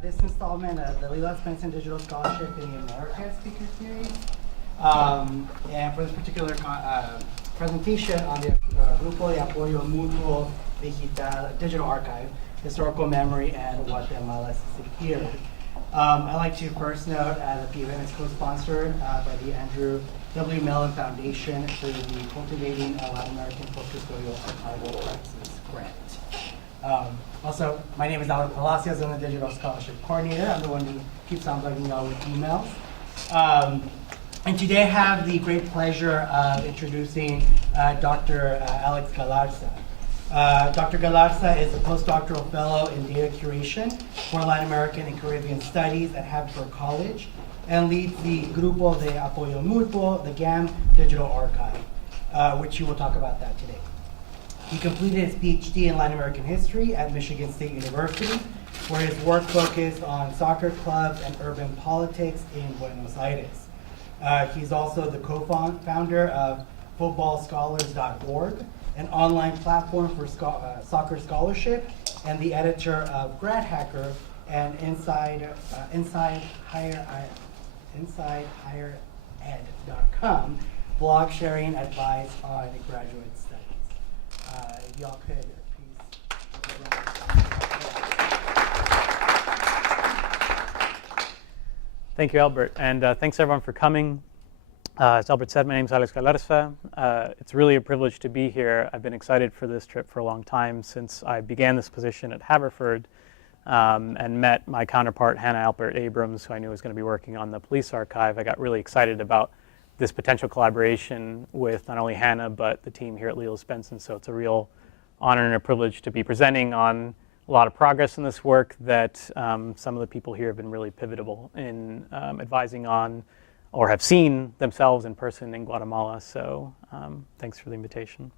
This installment of the LLILAS Benson Digital Scholarship in the Americas Speaker Series. And for this particular presentation on the Grupo de Apoyo Mutuo Digital Archive, Historical Memory and Guatemala Disappeared. I'd like to first note that the event is co-sponsored by the Andrew W. Mellon Foundation through the Cultivating a Latin American Post-custodial Archival Practices grant. Also, my name is Albert Palacios. I'm the Digital Scholarship Coordinator. I'm the one who keeps on bugging y'all with emails. And today I have the great pleasure of introducing Dr. Alex Galarza. Dr. Galarza is a postdoctoral fellow in data curation for Latin American and Caribbean Studies at Haverford College and leads the Grupo de Apoyo Mutuo, the GAM Digital Archive, which he will talk about that today. He completed his PhD in Latin American history at Michigan State University, where his work focused on soccer clubs and urban politics in Buenos Aires. He's also the co-founder of footballscholars.org, an online platform for soccer scholarship, and the editor of Grad Hacker and InsideHigherEd.com, blog sharing advice on graduate studies. If y'all could please. Thank you, Albert, and thanks everyone for coming. As Albert said, my name is Alex Galarza. It's really a privilege to be here. I've been excited for this trip for a long time, since I began this position at Haverford and met my counterpart, Hannah Alpert Abrams, who I knew was going to be working on the police archive. I got really excited about this potential collaboration with not only Hannah, but the team here at LLILAS Benson. So it's a real honor and a privilege to be presenting on a lot of progress in this work that some of the people here have been really pivotal in advising on or have seen themselves in person in Guatemala. So thanks for the invitation.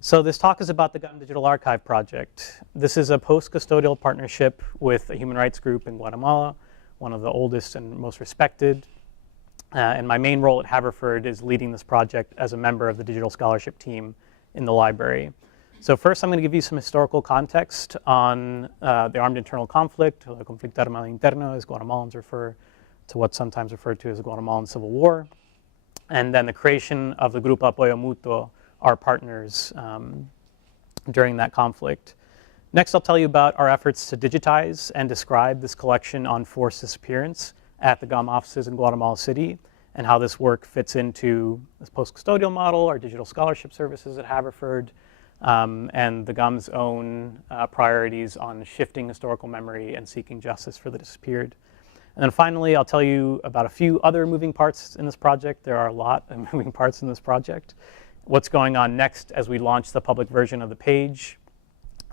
So this talk is about the GAM Digital Archive project. This is a post-custodial partnership with a human rights group in Guatemala, one of the oldest and most respected. And my main role at Haverford is leading this project as a member of the digital scholarship team in the library. So first, I'm going to give you some historical context on the armed internal conflict, or the conflicto armado interno, as Guatemalans refer to what's sometimes referred to as the Guatemalan Civil War, and then the creation of the Grupo de Apoyo Mutuo, our partners during that conflict. Next, I'll tell you about our efforts to digitize and describe this collection on forced disappearance at the GAM offices in Guatemala City, and how this work fits into this post-custodial model, our digital scholarship services at Haverford, and the GAM's own priorities on shifting historical memory and seeking justice for the disappeared. And then finally, I'll tell you about a few other moving parts in this project. There are a lot of moving parts in this project. What's going on next as we launch the public version of the page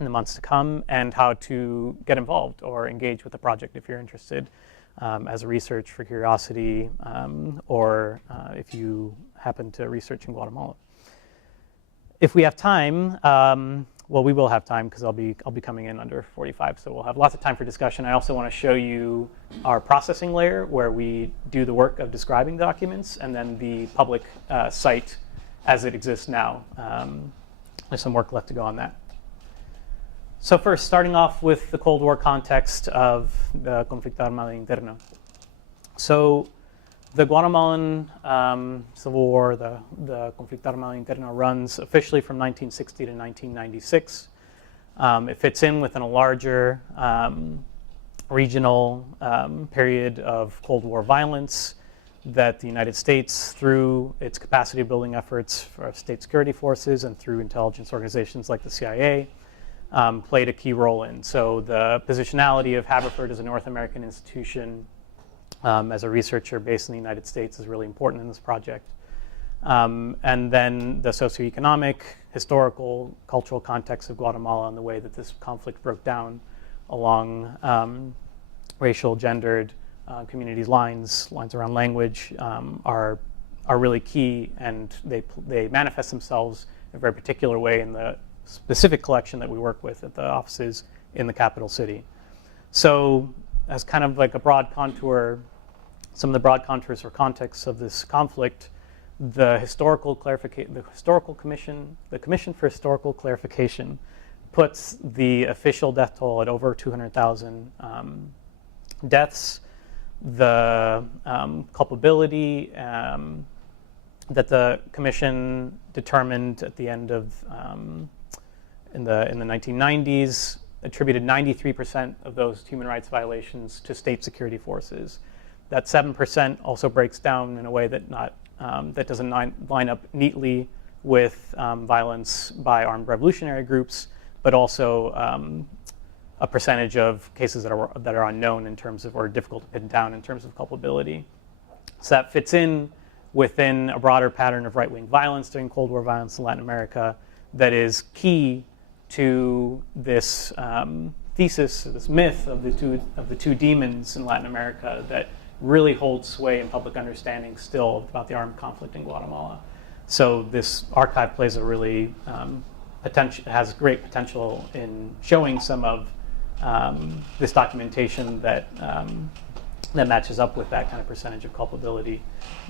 in the months to come, and how to get involved or engage with the project if you're interested as a research for curiosity, or if you happen to research in Guatemala. If we have time, well, we will have time because I'll be coming in under 45, so we'll have lots of time for discussion. I also want to show you our processing layer, where we do the work of describing documents, and then the public site as it exists now. There's some work left to go on that. So first, starting off with the Cold War context of the conflicto armado interno. So the Guatemalan Civil War, the conflicto armado interno, runs officially from 1960 to 1996. It fits in within a larger regional period of Cold War violence that the United States, through its capacity building efforts for state security forces and through intelligence organizations like the CIA, played a key role in. So the positionality of Haverford as a North American institution, as a researcher based in the United States, is really important in this project. And then the socioeconomic, historical, cultural context of Guatemala and the way that this conflict broke down along racial, gendered communities' lines around language are really key, and they manifest themselves in a very particular way in the specific collection that we work with at the offices in the capital city. So as kind of like a broad contour, some of the broad contours or contexts of this conflict, the Commission for Historical Clarification puts the official death toll at over 200,000 deaths. The culpability that the commission determined at the end of in the 1990s attributed 93% of those human rights violations to state security forces. That 7% also breaks down in a way that that doesn't line up neatly with violence by armed revolutionary groups, but also a percentage of cases that are unknown in terms of, or difficult to pin down in terms of culpability. So that fits in within a broader pattern of right-wing violence during Cold War violence in Latin America that is key to this thesis, this myth of the two demons in Latin America that really holds sway in public understanding still about the armed conflict in Guatemala. So this archive plays a really has great potential in showing some of this documentation that matches up with that kind of percentage of culpability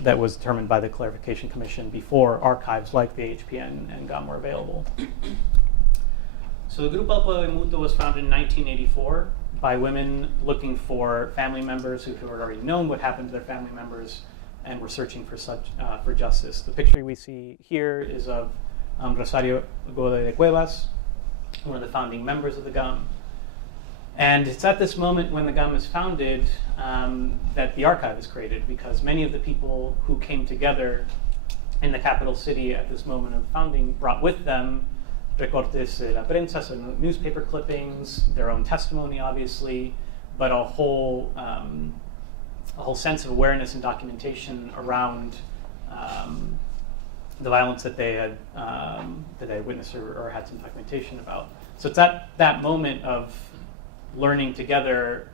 that was determined by the Clarification Commission before archives like the HPN and GUM were available. So the Grupo de Apoyo Mutuo was founded in 1984 by women looking for family members who had already known what happened to their family members and were searching for justice. The picture we see here is of Rosario Gode de Cuevas, one of the founding members of the GUM. And it's at this moment when the GUM is founded that the archive is created, because many of the people who came together in the capital city at this moment of founding brought with them recortes de la prensa, so newspaper clippings, their own testimony, obviously, but a whole sense of awareness and documentation around the violence that they had witnessed or had some documentation about. So it's at that moment of learning together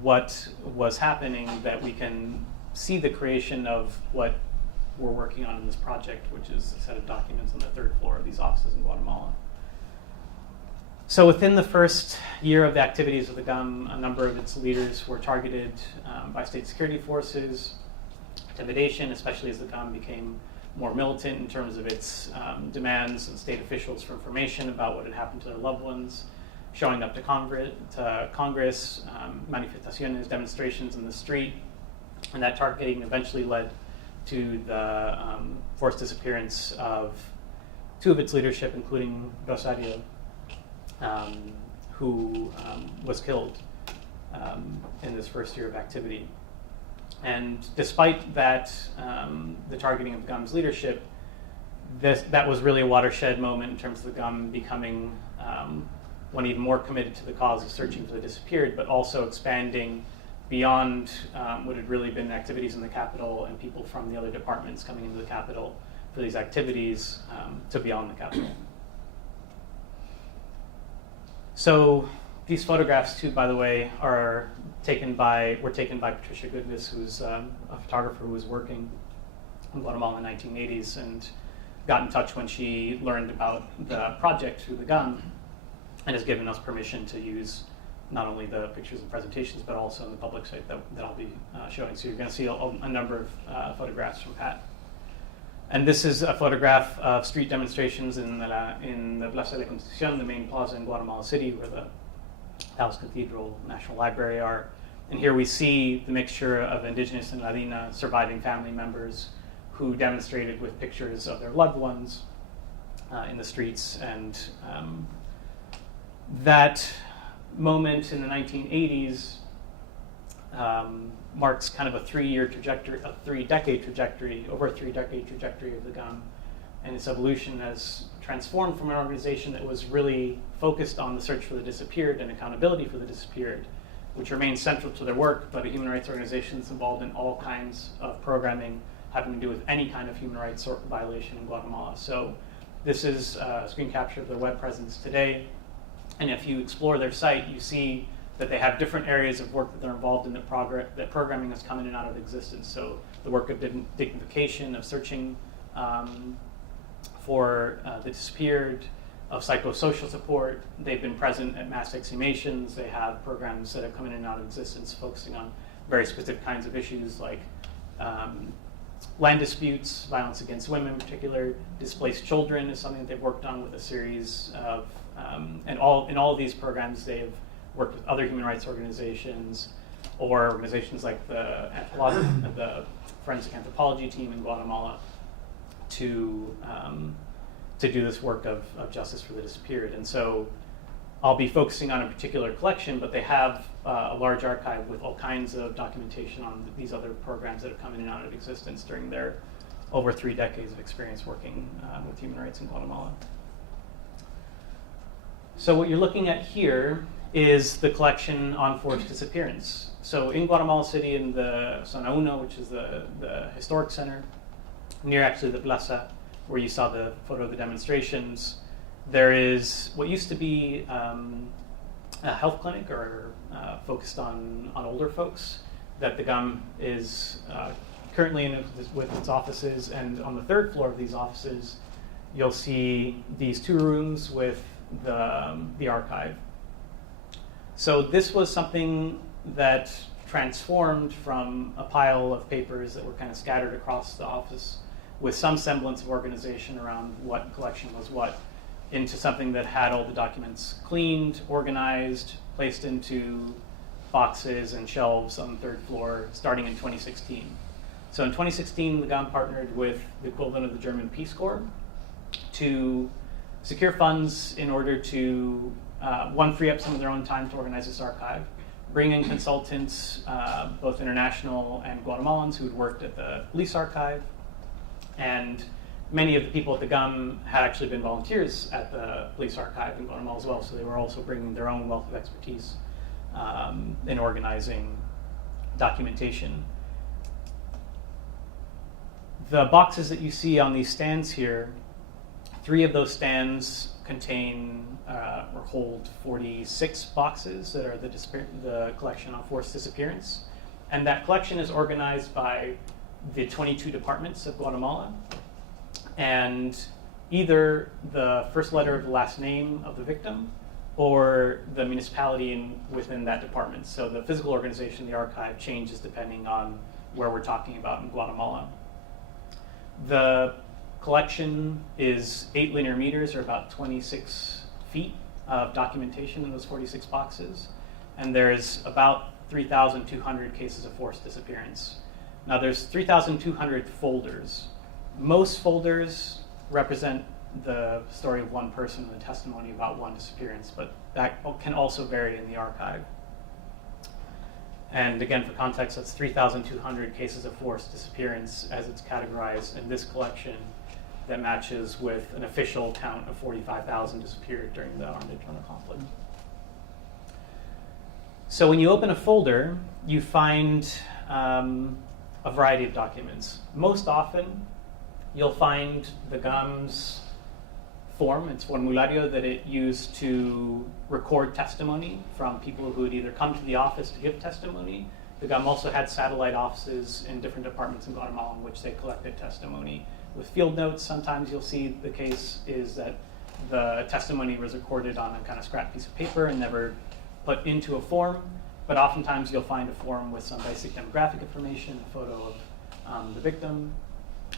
what was happening that we can see the creation of what we're working on in this project, which is a set of documents on the third floor of these offices in Guatemala. So within the first year of the activities of the GUM, a number of its leaders were targeted by state security forces, intimidation, especially as the GUM became more militant in terms of its demands and state officials for information about what had happened to their loved ones, showing up to Congress, manifestaciones, demonstrations in the street, and that targeting eventually led to the forced disappearance of two of its leadership, including Rosario, who was killed in this first year of activity. And despite that, the targeting of GUM's leadership, that was really a watershed moment in terms of the GUM becoming one even more committed to the cause of searching for the disappeared, but also expanding beyond what had really been activities in the capital and people from the other departments coming into the capital for these activities to beyond the capital. So these photographs, too, by the way, were taken by Patricia Goodness, who's a photographer who was working in Guatemala in the 1980s and got in touch when she learned about the project through the GUM, and has given us permission to use not only the pictures and presentations, but also in the public site that I'll be showing. So you're going to see a number of photographs from Pat. And this is a photograph of street demonstrations in the Plaza de la Constitución, the main plaza in Guatemala City, where the House Cathedral, National Library are. And here we see the mixture of indigenous and Latina surviving family members who demonstrated with pictures of their loved ones in the streets. And that moment in the 1980s marks kind of a three-decade trajectory of the GUM, and its evolution has transformed from an organization that was really focused on the search for the disappeared and accountability for the disappeared, which remains central to their work, but a human rights organization that's involved in all kinds of programming having to do with any kind of human rights violation in Guatemala. So this is a screen capture of their web presence today. And if you explore their site, you see that they have different areas of work that they're involved in that programming has come in and out of existence. So the work of dignification, of searching for the disappeared, of psychosocial support. They've been present at mass exhumations. They have programs that have come in and out of existence focusing on very specific kinds of issues like land disputes, violence against women in particular. Displaced children is something that they've worked on with a series of And in all of these programs, they've worked with other human rights organizations or organizations like the Forensic Anthropology team in Guatemala to do this work of justice for the disappeared. And so I'll be focusing on a particular collection, but they have a large archive with all kinds of documentation on these other programs that have come in and out of existence during their over 3 decades of experience working with human rights in Guatemala. So what you're looking at here is the collection on forced disappearance. So in Guatemala City, in the Zona Uno, which is the historic center, near actually the plaza where you saw the photo of the demonstrations, there is what used to be a health clinic or focused on older folks that the GUM is currently in with its offices. And on the 3rd floor of these offices, you'll see these 2 rooms with the archive. So this was something that transformed from a pile of papers that were kind of scattered across the office with some semblance of organization around what collection was what, into something that had all the documents cleaned, organized, placed into boxes and shelves on the 3rd floor, starting in 2016. So in 2016, the GUM partnered with the equivalent of the German Peace Corps to secure funds in order to, one, free up some of their own time to organize this archive, bring in consultants, both international and Guatemalans who had worked at the police archive, and many of the people at the GUM had actually been volunteers at the police archive in Guatemala as well, so they were also bringing their own wealth of expertise in organizing documentation. The boxes that you see on these stands here, 3 of those stands contain or hold 46 boxes that are the collection on forced disappearance. And that collection is organized by the 22 departments of Guatemala, and either the first letter of the last name of the victim or the municipality within that department. So the physical organization of the archive changes depending on where we're talking about in Guatemala. The collection is 8 linear meters, or about 26 feet of documentation in those 46 boxes. And there's about 3,200 cases of forced disappearance. Now there's 3,200 folders. Most folders represent the story of one person and the testimony about one disappearance, but that can also vary in the archive. And again, for context, that's 3,200 cases of forced disappearance as it's categorized in this collection that matches with an official count of 45,000 disappeared during the armed internal conflict. So when you open a folder, you find a variety of documents. Most often, you'll find the GUM's form, its formulario that it used to record testimony from people who had either come to the office to give testimony. The GUM also had satellite offices in different departments in Guatemala in which they collected testimony with field notes. Sometimes you'll see the case is that the testimony was recorded on a kind of scrap piece of paper and never put into a form, but oftentimes you'll find a form with some basic demographic information, a photo of the victim.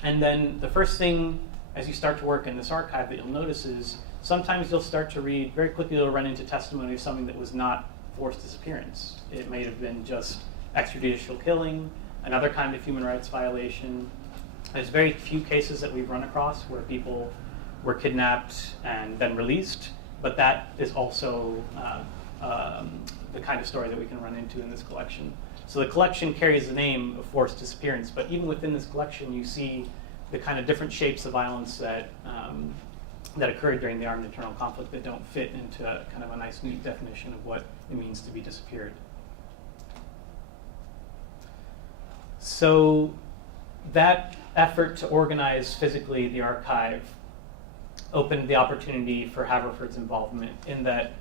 And then the first thing as you start to work in this archive that you'll notice is sometimes you'll start to read, very quickly you'll run into testimony of something that was not forced disappearance. It may have been just extrajudicial killing, another kind of human rights violation. There's very few cases that we've run across where people were kidnapped and then released, but that is also the kind of story that we can run into in this collection. So the collection carries the name of forced disappearance, but even within this collection you see the kind of different shapes of violence that that occurred during the armed internal conflict that don't fit into kind of a nice, neat definition of what it means to be disappeared. So that effort to organize physically the archive opened the opportunity for Haverford's involvement in that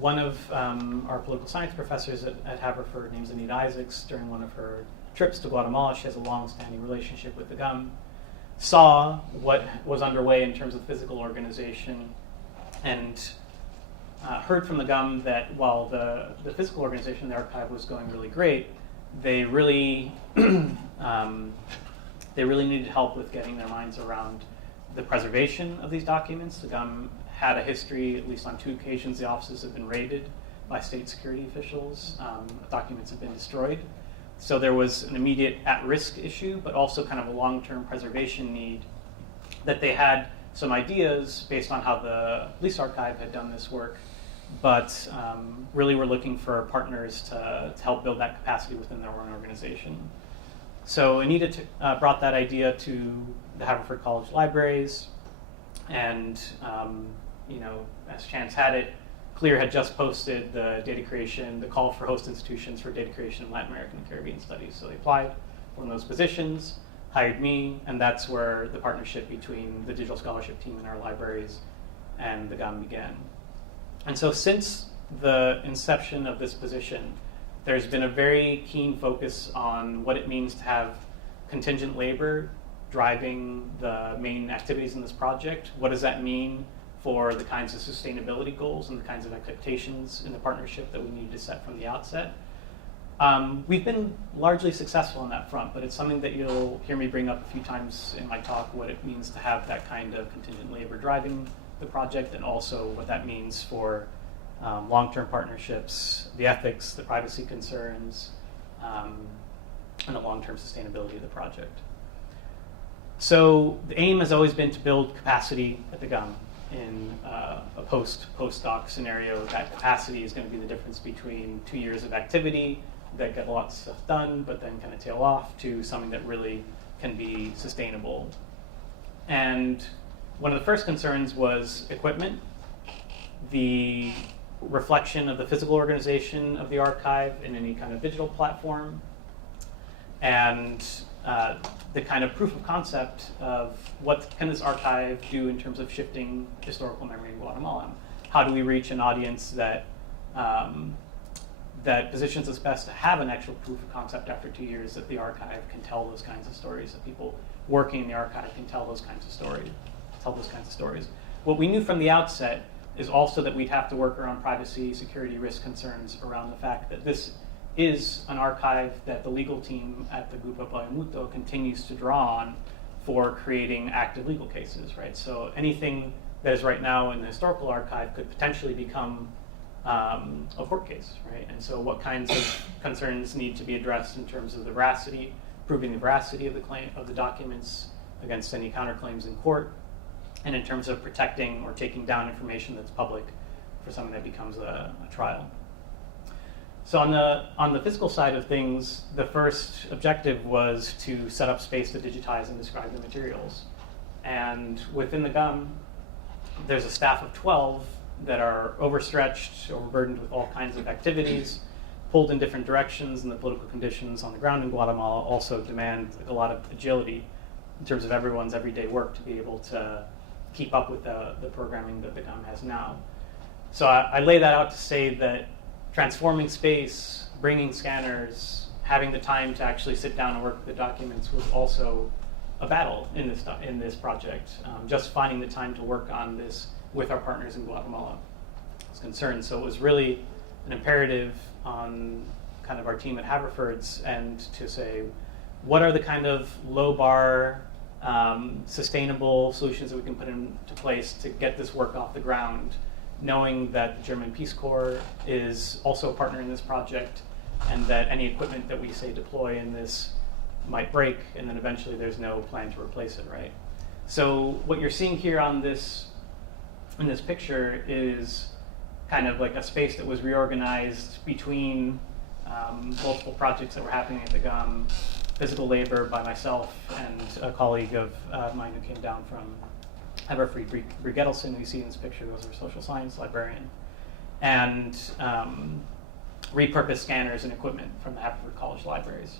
one of our political science professors at Haverford, named Anita Isaacs, during one of her trips to Guatemala, she has a long-standing relationship with the GUM, saw what was underway in terms of physical organization and heard from the GUM that while the physical organization of the archive was going really great, they really needed help with getting their minds around the preservation of these documents. The GUM had a history, at least on 2 occasions, the offices have been raided by state security officials. Documents have been destroyed. So there was an immediate at-risk issue, but also kind of a long-term preservation need that they had some ideas based on how the police archive had done this work, but really were looking for partners to help build that capacity within their own organization. So Anita brought that idea to the Haverford College libraries, and as chance had it, CLEAR had just posted the data creation, the call for host institutions for data creation in Latin American and Caribbean studies. So they applied for one of those positions, hired me, and that's where the partnership between the digital scholarship team in our libraries and the GAM began. And so since the inception of this position, there's been a very keen focus on what it means to have contingent labor driving the main activities in this project. What does that mean for the kinds of sustainability goals and the kinds of expectations in the partnership that we need to set from the outset? We've been largely successful on that front, but it's something that you'll hear me bring up a few times in my talk, what it means to have that kind of contingent labor driving the project, and also what that means for long-term partnerships, the ethics, the privacy concerns, and the long-term sustainability of the project. So the aim has always been to build capacity at the GUM in a postdoc scenario. That capacity is going to be the difference between 2 years of activity that get a lot of stuff done, but then kind of tail off, to something that really can be sustainable. And one of the first concerns was equipment, the reflection of the physical organization of the archive in any kind of digital platform, and the kind of proof of concept of what can this archive do in terms of shifting historical memory in Guatemala. How do we reach an audience that that positions us best to have an actual proof of concept after 2 years, that the archive can tell those kinds of stories, that people working in the archive can tell those kinds of stories. What we knew from the outset is also that we'd have to work around privacy, security, risk concerns around the fact that this is an archive that the legal team at the Grupo de Apoyo Mutuo continues to draw on for creating active legal cases, right? So anything that is right now in the historical archive could potentially become a court case, right? And so what kinds of concerns need to be addressed in terms of the veracity, proving the veracity of the claim of the documents against any counterclaims in court, and in terms of protecting or taking down information that's public for something that becomes a trial. So on the physical side of things, the first objective was to set up space to digitize and describe the materials. And within the GUM, there's a staff of 12 that are overstretched, overburdened with all kinds of activities, pulled in different directions, and the political conditions on the ground in Guatemala also demand a lot of agility in terms of everyone's everyday work to be able to keep up with the programming that the GUM has now. So I lay that out to say that transforming space, bringing scanners, having the time to actually sit down and work with the documents was also a battle in this project. Just finding the time to work on this with our partners in Guatemala was concerned. So it was really an imperative on kind of our team at Haverford's and to say, what are the kind of low bar, sustainable solutions that we can put into place to get this work off the ground, knowing that the German Peace Corps is also a partner in this project, and that any equipment that we say deploy in this might break, and then eventually there's no plan to replace it, right? So what you're seeing here on in this picture is kind of like a space that was reorganized between multiple projects that were happening at the GUM, physical labor by myself and a colleague of mine who came down from Haverford, Brigettelson, who you see in this picture, was our social science librarian, and repurposed scanners and equipment from the Haverford College libraries.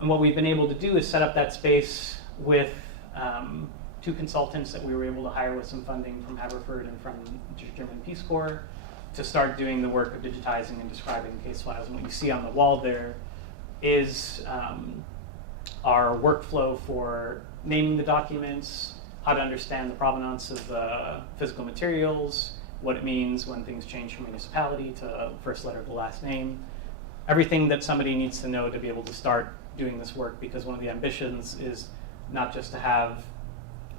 And what we've been able to do is set up that space with 2 consultants that we were able to hire with some funding from Haverford and from the German Peace Corps to start doing the work of digitizing and describing case files. And what you see on the wall there is our workflow for naming the documents, how to understand the provenance of the physical materials, what it means when things change from municipality to first letter of the last name, everything that somebody needs to know to be able to start doing this work, because one of the ambitions is not just to have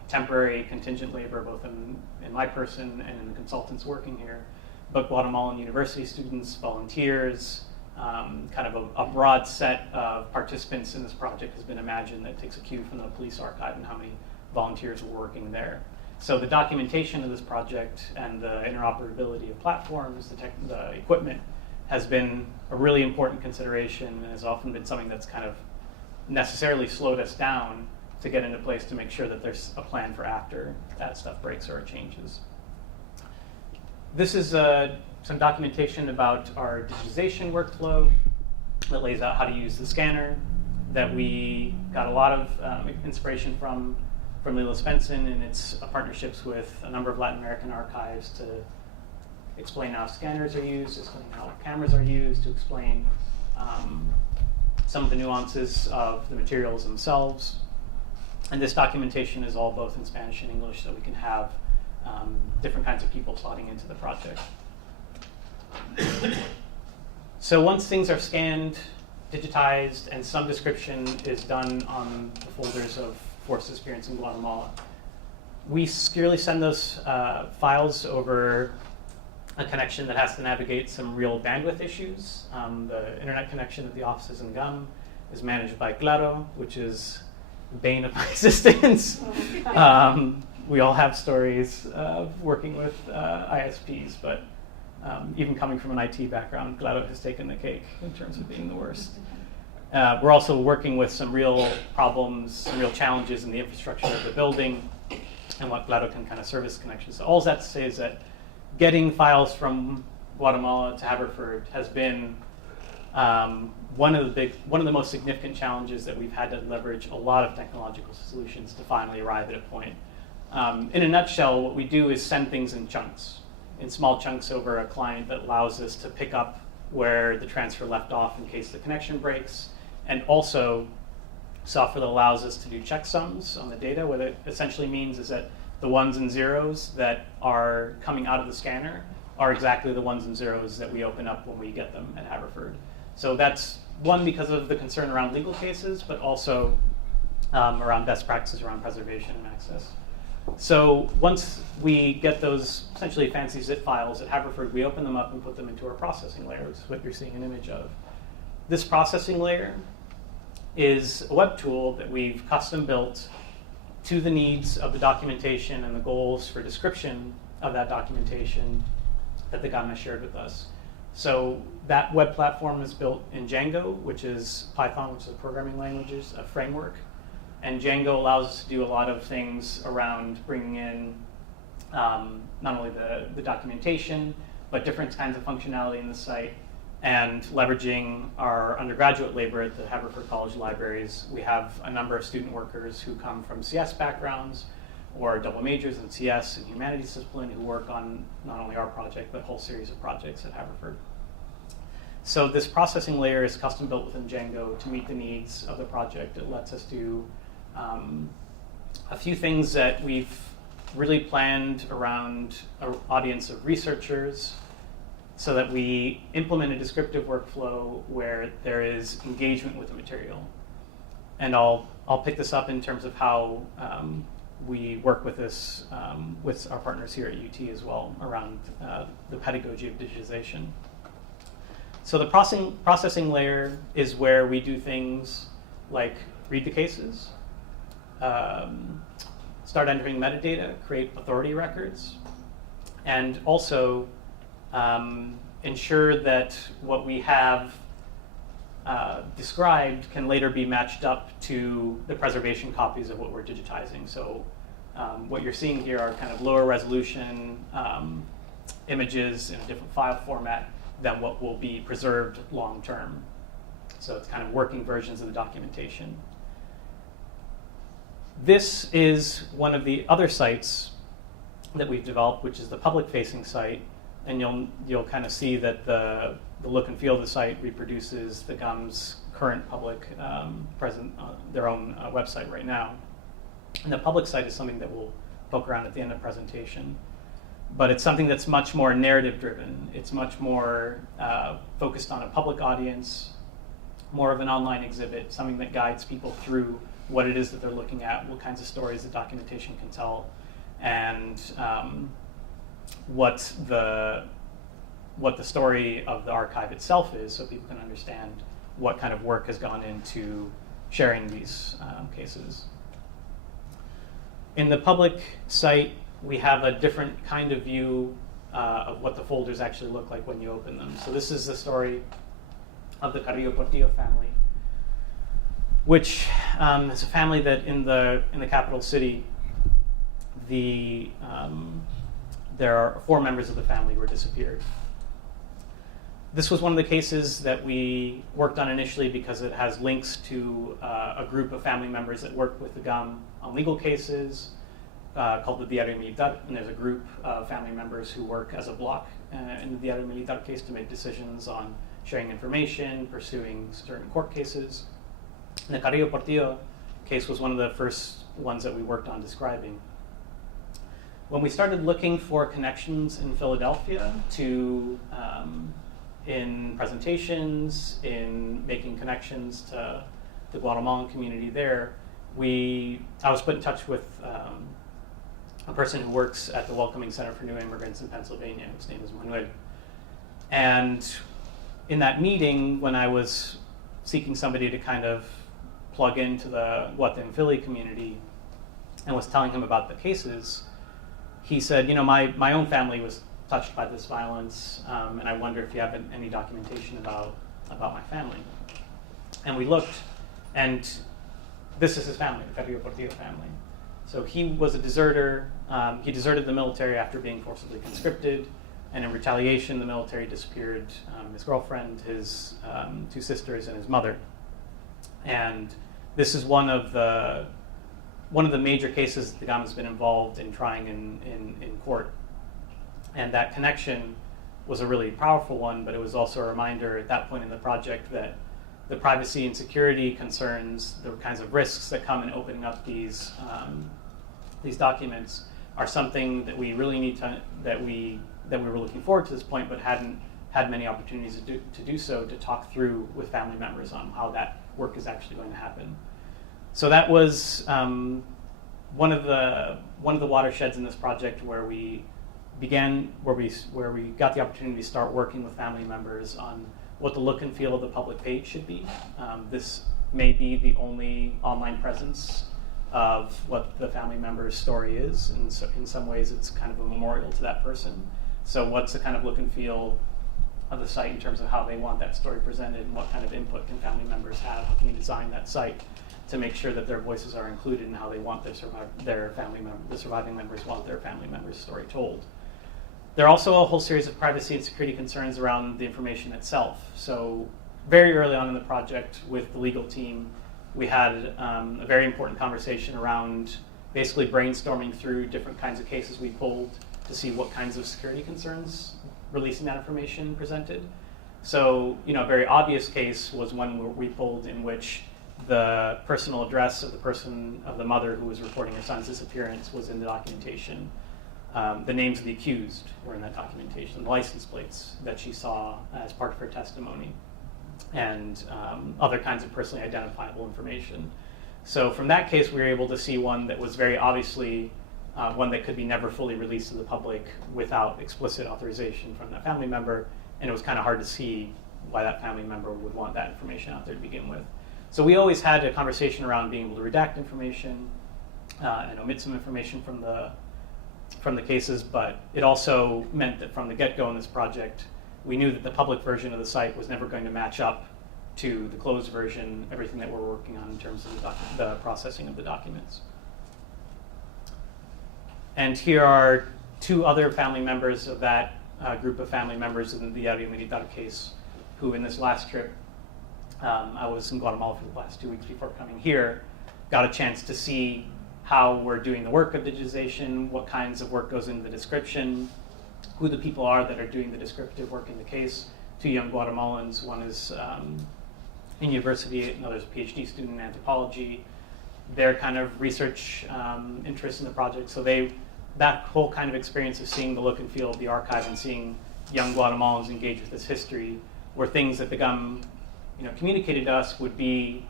temporary contingent labor, both in my person and in the consultants working here, but Guatemalan university students, volunteers, kind of a broad set of participants in this project has been imagined that takes a cue from the police archive and how many volunteers were working there. So the documentation of this project and the interoperability of platforms, the equipment, has been a really important consideration and has often been something that's kind of necessarily slowed us down to get into place to make sure that there's a plan for after that stuff breaks or changes. This is some documentation about our digitization workflow that lays out how to use the scanner, that we got a lot of inspiration from LLILAS Benson and its partnerships with a number of Latin American archives to explain how scanners are used, explain how cameras are used, to explain some of the nuances of the materials themselves. And this documentation is all both in Spanish and English, so we can have different kinds of people slotting into the project. So once things are scanned, digitized, and some description is done on the folders of forced disappearance in Guatemala, we securely send those files over a connection that has to navigate some real bandwidth issues. The internet connection at the offices in GUM is managed by Claro, which is the bane of my existence. We all have stories of working with ISPs, but even coming from an IT background, Claro has taken the cake in terms of being the worst. We're also working with some real problems, some real challenges in the infrastructure of the building and what Claro can kind of service connections. So all that to say is that getting files from Guatemala to Haverford has been one of the most significant challenges that we've had to leverage a lot of technological solutions to finally arrive at a point. In a nutshell, what we do is send things in chunks, in small chunks over a client that allows us to pick up where the transfer left off in case the connection breaks, and also software that allows us to do checksums on the data. What it essentially means is that the ones and zeros that are coming out of the scanner are exactly the ones and zeros that we open up when we get them at Haverford. So that's one, because of the concern around legal cases, but also around best practices around preservation and access. So once we get those essentially fancy zip files at Haverford, we open them up and put them into our processing layer, which is what you're seeing an image of. This processing layer is a web tool that we've custom built to the needs of the documentation and the goals for description of that documentation that the GAM has shared with us. So that web platform is built in Django, which is Python, which is a programming language, a framework. And Django allows us to do a lot of things around bringing in not only the documentation, but different kinds of functionality in the site, and leveraging our undergraduate labor at the Haverford College libraries. We have a number of student workers who come from CS backgrounds or double majors in CS and humanities discipline who work on not only our project, but a whole series of projects at Haverford. So this processing layer is custom built within Django to meet the needs of the project. It lets us do a few things that we've really planned around an audience of researchers, so that we implement a descriptive workflow where there is engagement with the material. And I'll pick this up in terms of how we work with this with our partners here at UT as well around the pedagogy of digitization. So the processing layer is where we do things like read the cases, start entering metadata, create authority records, and also ensure that what we have described can later be matched up to the preservation copies of what we're digitizing. So what you're seeing here are kind of lower resolution images in a different file format than what will be preserved long term. So it's kind of working versions of the documentation. This is one of the other sites that we've developed, which is the public-facing site. And you'll kind of see that the look and feel of the site reproduces the GUM's current public present their own website right now. And the public site is something that we'll poke around at the end of the presentation. But it's something that's much more narrative driven. It's much more focused on a public audience. more of an online exhibit, something that guides people through what it is that they're looking at, what kinds of stories the documentation can tell, and what the story of the archive itself is, so people can understand what kind of work has gone into sharing these cases. In the public site, we have a different kind of view of what the folders actually look like when you open them. So this is the story of the Carrillo Portillo family, which is a family that in the capital city, there are 4 members of the family who were disappeared. This was one of the cases that we worked on initially because it has links to a group of family members that work with the GAM on legal cases called the Diario Militar, and there's a group of family members who work as a block in the Diario Militar case to make decisions on sharing information, pursuing certain court cases. And the Carrillo Portillo case was one of the first ones that we worked on describing. When we started looking for connections in Philadelphia to in presentations, in making connections to the Guatemalan community there, I was put in touch with a person who works at the Welcoming Center for New Immigrants in Pennsylvania, whose name is Manuel. And in that meeting, when I was seeking somebody to kind of plug into the Guatemala Philly community and was telling him about the cases, he said, my own family was touched by this violence, and I wonder if you have any documentation about my family. And we looked, and this is his family, the Carrillo Portillo family. So he was a deserter. He deserted the military after being forcibly conscripted, and in retaliation, the military disappeared his girlfriend, his 2 sisters, and his mother. And this is one of the major cases that the GAM has been involved in trying in court. And that connection was a really powerful one, but it was also a reminder at that point in the project that the privacy and security concerns, the kinds of risks that come in opening up these documents, are something that we really need that we were looking forward to this point, but hadn't had many opportunities to do so, to talk through with family members on how that work is actually going to happen. So that was one of the watersheds in this project where we got the opportunity to start working with family members on what the look and feel of the public page should be. This may be the only online presence of what the family member's story is, and so in some ways it's kind of a memorial to that person. So what's the kind of look and feel of the site in terms of how they want that story presented, and what kind of input can family members have? How can we design that site to make sure that their voices are included in how they want the surviving members want their family member's story told? There are also a whole series of privacy and security concerns around the information itself. So very early on in the project with the legal team, we had a very important conversation around basically brainstorming through different kinds of cases we pulled to see what kinds of security concerns releasing that information presented. So, a very obvious case was one where we pulled in which the personal address of the mother who was reporting her son's disappearance was in the documentation. The names of the accused were in that documentation, the license plates that she saw as part of her testimony, and other kinds of personally identifiable information. So from that case, we were able to see one that was very obviously one that could be never fully released to the public without explicit authorization from that family member, and it was kind of hard to see why that family member would want that information out there to begin with. So we always had a conversation around being able to redact information and omit some information from the cases, but it also meant that from the get-go in this project, we knew that the public version of the site was never going to match up to the closed version, everything that we're working on in terms of the processing of the documents. And here are 2 other family members of that group of family members in the Diario Militar case, who in this last trip, I was in Guatemala for the last 2 weeks before coming here, got a chance to see how we're doing the work of digitization, what kinds of work goes into the description, who the people are that are doing the descriptive work in the case. 2 young Guatemalans, one is in university, another's a PhD student in anthropology. Their kind of research interest in the project. So that whole kind of experience of seeing the look and feel of the archive and seeing young Guatemalans engage with this history were things that the GUM communicated to us would be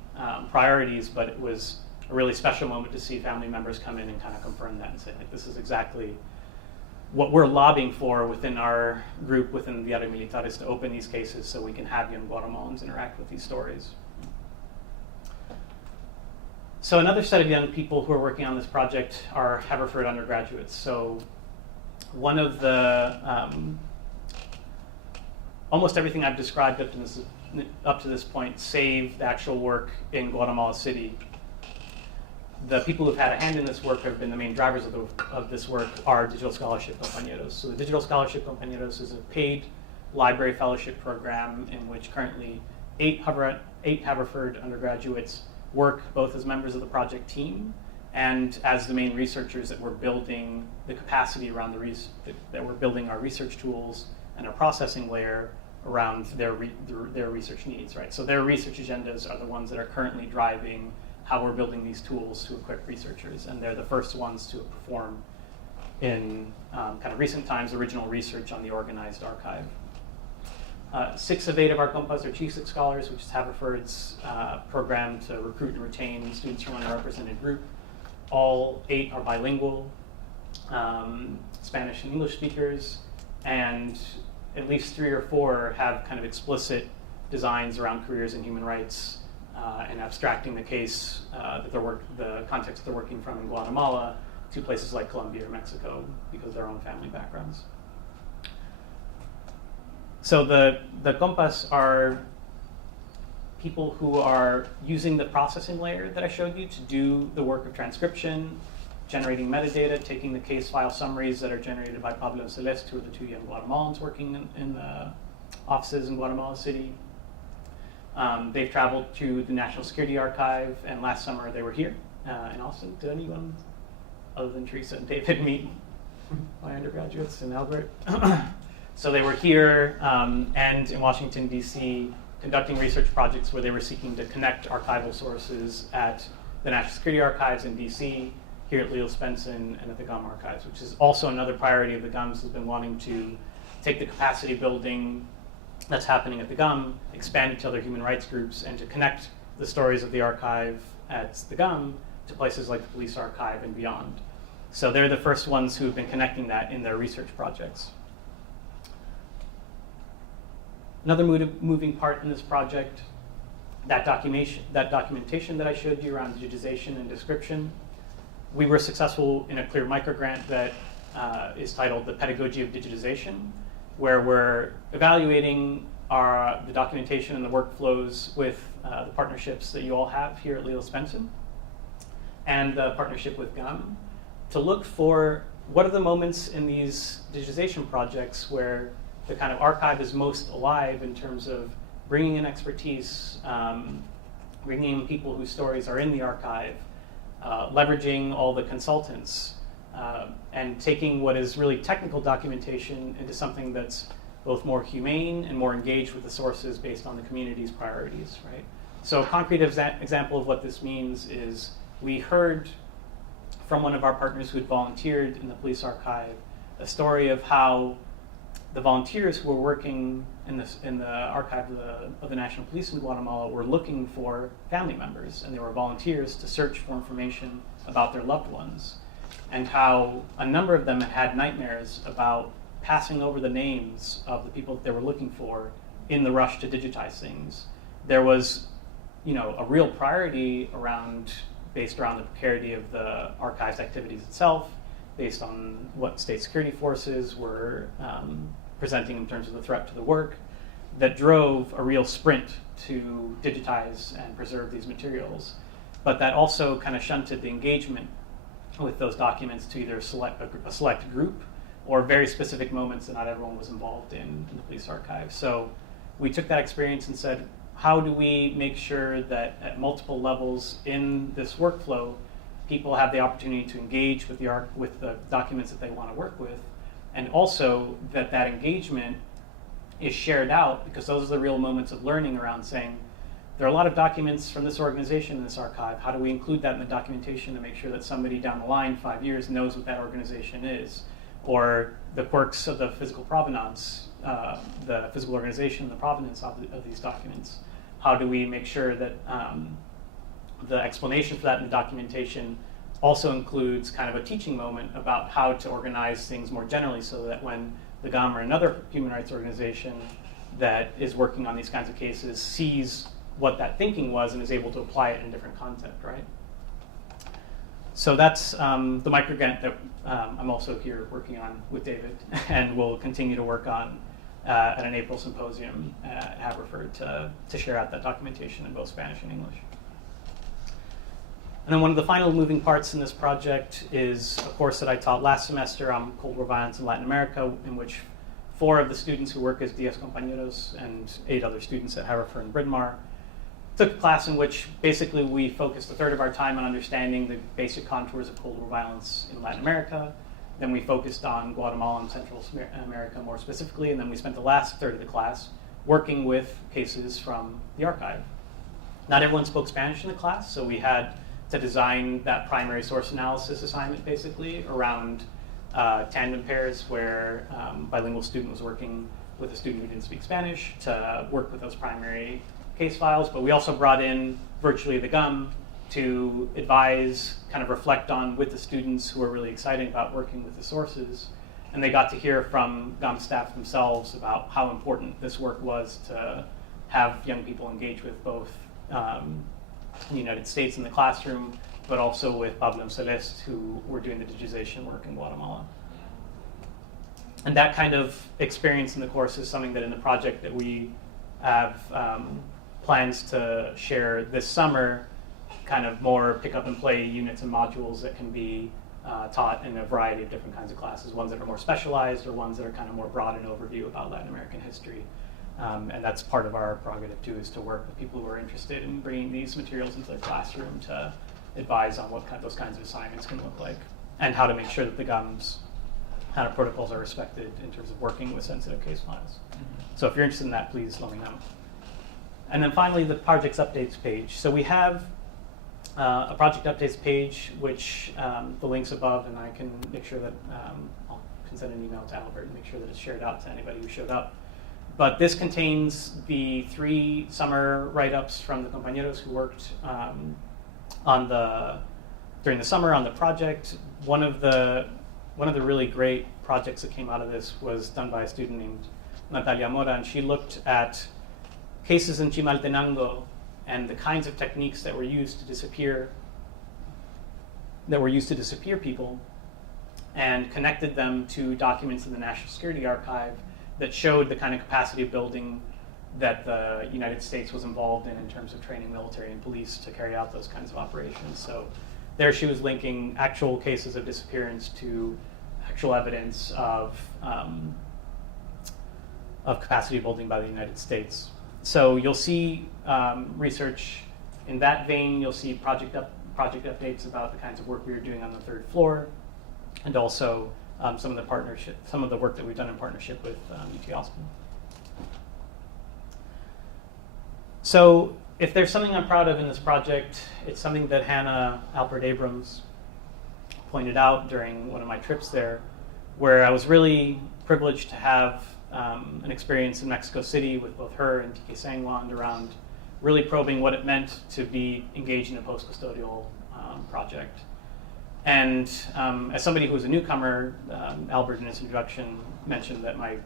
priorities, but it was a really special moment to see family members come in and kind of confirm that and say, like, this is exactly what we're lobbying for within our group, within the Diario Militar, is to open these cases so we can have young Guatemalans interact with these stories. So another set of young people who are working on this project are Haverford undergraduates. So one of the, almost everything I've described up to this point, save the actual work in Guatemala City. The people who've had a hand in this work have been the main drivers of this work are Digital Scholarship Compañeros. So the Digital Scholarship Compañeros is a paid library fellowship program in which currently 8 Haverford undergraduates work both as members of the project team and as the main researchers that we're building the capacity around that we're building our research tools and our processing layer around their research needs, right? So their research agendas are the ones that are currently driving how we're building these tools to equip researchers, and they're the first ones to perform in kind of recent times original research on the organized archive. 6 of 8 of our compas are Chief Scholars, which is Haverford's program to recruit and retain students from underrepresented group. All 8 are bilingual, Spanish and English speakers, and at least 3 or 4 have kind of explicit designs around careers in human rights and abstracting the case the context they're working from in Guatemala to places like Colombia or Mexico because of their own family backgrounds. So the compas are people who are using the processing layer that I showed you to do the work of transcription, generating metadata, taking the case file summaries that are generated by Pablo and Celeste, who are the 2 young Guatemalans working in the offices in Guatemala City. They've traveled to the National Security Archive, and last summer they were here in Austin. Did anyone other than Teresa and David meet my undergraduates in Albert? So they were here and in Washington, D.C., conducting research projects where they were seeking to connect archival sources at the National Security Archives in D.C., here at LLILAS Benson, and at the GUM Archives, which is also another priority of the GUMs, has been wanting to take the capacity building that's happening at the GUM, expand it to other human rights groups, and to connect the stories of the archive at the GUM to places like the police archive and beyond. So they're the first ones who have been connecting that in their research projects. Another moving part in this project, that documentation that I showed you around digitization and description. We were successful in a clear microgrant that is titled The Pedagogy of Digitization, where we're evaluating the documentation and the workflows with the partnerships that you all have here at LLILAS Benson and the partnership with GUM to look for what are the moments in these digitization projects where the kind of archive is most alive in terms of bringing in expertise, bringing in people whose stories are in the archive, leveraging all the consultants, and taking what is really technical documentation into something that's both more humane and more engaged with the sources based on the community's priorities, right? So a concrete example of what this means is we heard from one of our partners who had volunteered in the police archive a story of how the volunteers who were working in the archive of the National Police in Guatemala were looking for family members, and they were volunteers to search for information about their loved ones, and how a number of them had nightmares about passing over the names of the people that they were looking for in the rush to digitize things. There was, a real priority based around the precarity of the archive's activities itself, based on what state security forces were presenting in terms of the threat to the work, that drove a real sprint to digitize and preserve these materials. But that also kind of shunted the engagement with those documents to either a select group or very specific moments that not everyone was involved in the police archive. So we took that experience and said, how do we make sure that at multiple levels in this workflow, people have the opportunity to engage with the documents that they want to work with, and also that engagement is shared out, because those are the real moments of learning around saying, there are a lot of documents from this organization in this archive. How do we include that in the documentation to make sure that somebody down the line, 5 years, knows what that organization is? Or the quirks of the physical provenance, the physical organization, the provenance of these documents. how do we make sure that the explanation for that in the documentation also includes kind of a teaching moment about how to organize things more generally, so that when the GAM or another human rights organization that is working on these kinds of cases sees what that thinking was and is able to apply it in a different context, right? So that's the microgrant that I'm also here working on with David, and will continue to work on at an April symposium at Haverford to share out that documentation in both Spanish and English. And then one of the final moving parts in this project is a course that I taught last semester on Cold War violence in Latin America, in which 4 of the students who work as 10 compañeros and 8 other students at Haverford and Bryn Mawr took a class in which basically we focused a third of our time on understanding the basic contours of Cold War violence in Latin America. Then we focused on Guatemala and Central America more specifically, and then we spent the last third of the class working with cases from the archive. Not everyone spoke Spanish in the class, so we had to design that primary source analysis assignment basically around tandem pairs where bilingual student was working with a student who didn't speak Spanish to work with those primary case files. But we also brought in virtually the GUM to advise, kind of reflect on with the students who are really excited about working with the sources. And they got to hear from GUM staff themselves about how important this work was to have young people engage with both in the United States in the classroom, but also with Pablo and Celeste, who were doing the digitization work in Guatemala. And that kind of experience in the course is something that in the project that we have plans to share this summer, kind of more pick up and play units and modules that can be taught in a variety of different kinds of classes, ones that are more specialized or ones that are kind of more broad in overview about Latin American history. And that's part of our prerogative too, is to work with people who are interested in bringing these materials into their classroom to advise on what those kinds of assignments can look like, and how to make sure that the GUM's kind of protocols are respected in terms of working with sensitive case files. So if you're interested in that, please let me know. And then finally, the project's updates page. So we have a project updates page, which the link's above, and I can make sure that I can send an email to Albert and make sure that it's shared out to anybody who showed up. But this contains the 3 summer write-ups from the compañeros who worked during the summer on the project. One of the really great projects that came out of this was done by a student named Natalia Mora, and she looked at cases in Chimaltenango and the kinds of techniques that were used to disappear people, and connected them to documents in the National Security Archive that showed the kind of capacity building that the United States was involved in terms of training military and police to carry out those kinds of operations. So there she was linking actual cases of disappearance to actual evidence of capacity building by the United States. So you'll see research in that vein. You'll see project updates about the kinds of work we were doing on the 3rd floor, and also some of the work that we've done in partnership with UT Austin. So if there's something I'm proud of in this project, it's something that Hannah Alpert Abrams pointed out during one of my trips there, where I was really privileged to have an experience in Mexico City with both her and TK Sangwand around really probing what it meant to be engaged in a post-custodial project. And as somebody who was a newcomer, Albert in his introduction mentioned that my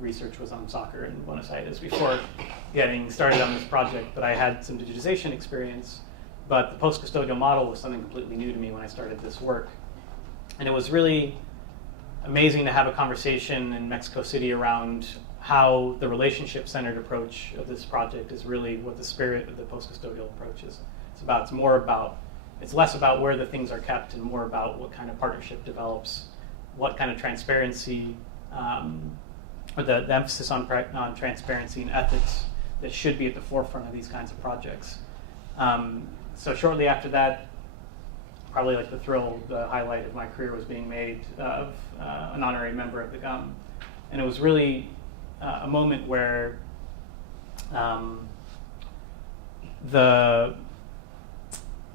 research was on soccer in Buenos Aires before getting started on this project, but I had some digitization experience. But the post-custodial model was something completely new to me when I started this work. And it was really amazing to have a conversation in Mexico City around how the relationship-centered approach of this project is really what the spirit of the post-custodial approach is. It's less about where the things are kept and more about what kind of partnership develops, what kind of transparency, or the emphasis on transparency and ethics that should be at the forefront of these kinds of projects. So shortly after that, probably like the highlight of my career was being made of an honorary member of the GUM. And it was really a moment where the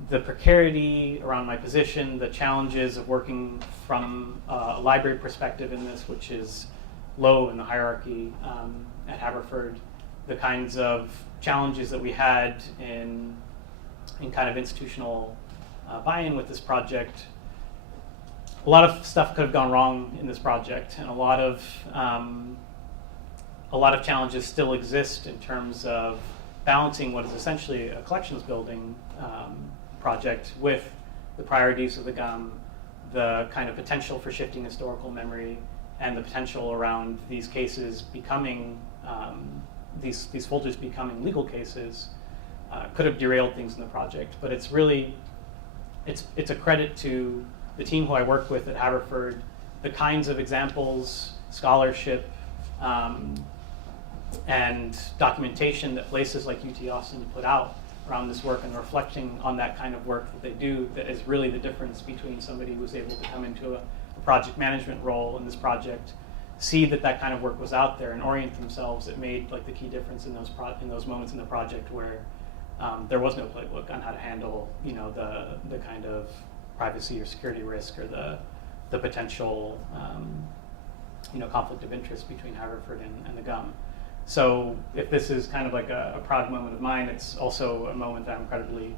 precarity around my position, the challenges of working from a library perspective in this, which is low in the hierarchy at Haverford, the kinds of challenges that we had in kind of institutional buy-in with this project, a lot of stuff could have gone wrong in this project, and a lot of challenges still exist in terms of balancing what is essentially a collections building project with the priorities of the GUM, the kind of potential for shifting historical memory, and the potential around these cases becoming, these folders becoming legal cases, could have derailed things in the project. But it's really, it's a credit to the team who I work with at Haverford, the kinds of examples, scholarship, and documentation that places like UT Austin put out around this work, and reflecting on that kind of work that they do, that is really the difference between somebody who's able to come into a project management role in this project, see that that kind of work was out there, and orient themselves. It made like the key difference in those moments in the project where there was no playbook on how to handle, you know, the kind of privacy or security risk, or the potential you know, conflict of interest between Haverford and the GUM. So if this is kind of like a proud moment of mine, it's also a moment that I'm incredibly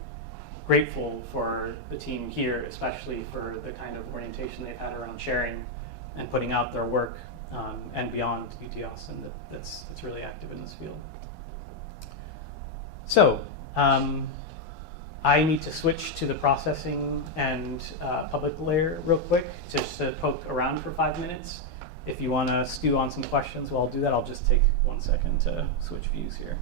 grateful for the team here, especially for the kind of orientation they've had around sharing and putting out their work and beyond UT Austin that's really active in this field. So I need to switch to the processing and public layer real quick, just to poke around for 5 minutes. If you want to stew on some questions while I'll do that, I'll just take 1 second to switch views here.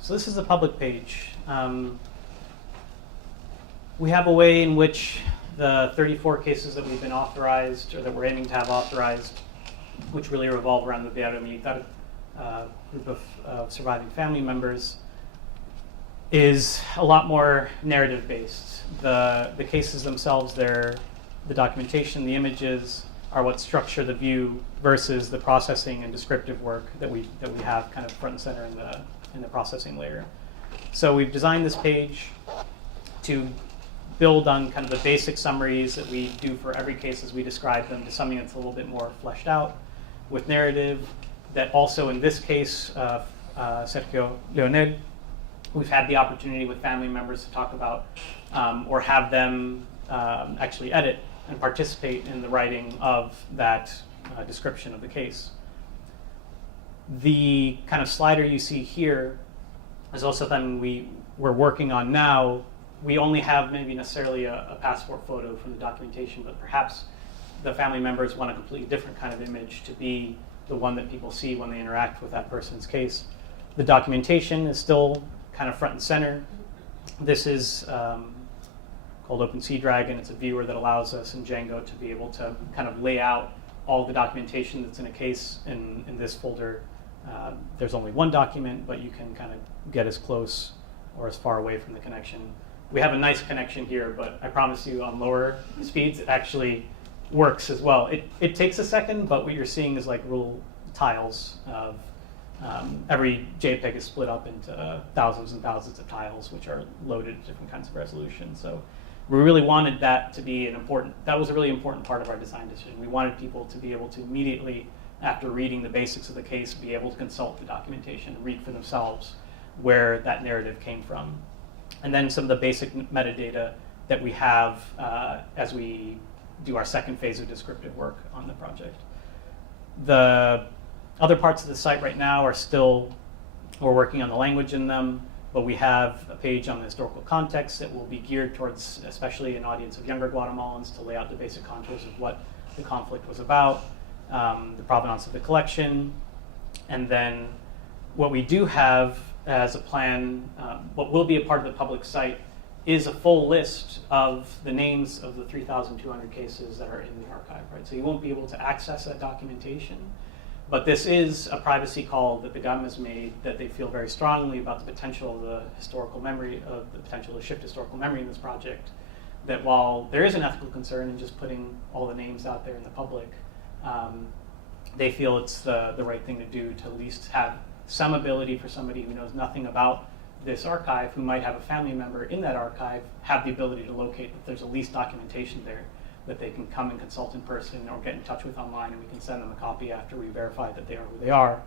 So this is the public page. We have a way in which the 34 cases that we've been authorized, or that we're aiming to have authorized, which really revolve around the Beato group of surviving family members, is a lot more narrative-based. The cases themselves, the documentation, the images, are what structure the view, versus the processing and descriptive work that we have kind of front and center in the processing layer. So we've designed this page to build on kind of the basic summaries that we do for every case as we describe them, to something that's a little bit more fleshed out with narrative, that also in this case, Sergio Leonel, we've had the opportunity with family members to talk about, or have them actually edit and participate in the writing of that description of the case. The kind of slider you see here is also something we're working on now. We only have maybe necessarily a passport photo from the documentation, but perhaps the family members want a completely different kind of image to be the one that people see when they interact with that person's case. The documentation is still kind of front and center. This is called OpenSeaDragon. It's a viewer that allows us in Django to be able to kind of lay out all the documentation that's in a case. In this folder, there's only one document, but you can kind of get as close or as far away from the connection. We have a nice connection here, but I promise you on lower speeds, it actually works as well. It takes a second, but what you're seeing is like little tiles of every JPEG is split up into thousands and thousands of tiles, which are loaded at different kinds of resolution. So we really wanted that to be that was a really important part of our design decision. We wanted people to be able to immediately, after reading the basics of the case, be able to consult the documentation and read for themselves where that narrative came from. And then some of the basic metadata that we have as we do our second phase of descriptive work on the project. The other parts of the site right now are still, we're working on the language in them, but we have a page on the historical context that will be geared towards especially an audience of younger Guatemalans to lay out the basic contours of what the conflict was about, the provenance of the collection, and then what we do have as a plan, what will be a part of the public site, is a full list of the names of the 3,200 cases that are in the archive, right? So you won't be able to access that documentation, but this is a privacy call that the GUM has made that they feel very strongly about the potential of the historical memory, of the potential to shift historical memory in this project, that while there is an ethical concern in just putting all the names out there in the public, they feel it's the right thing to do to at least have some ability for somebody who knows nothing about this archive, who might have a family member in that archive, have the ability to locate that there's at least documentation there that they can come and consult in person or get in touch with online, and we can send them a copy after we verify that they are who they are,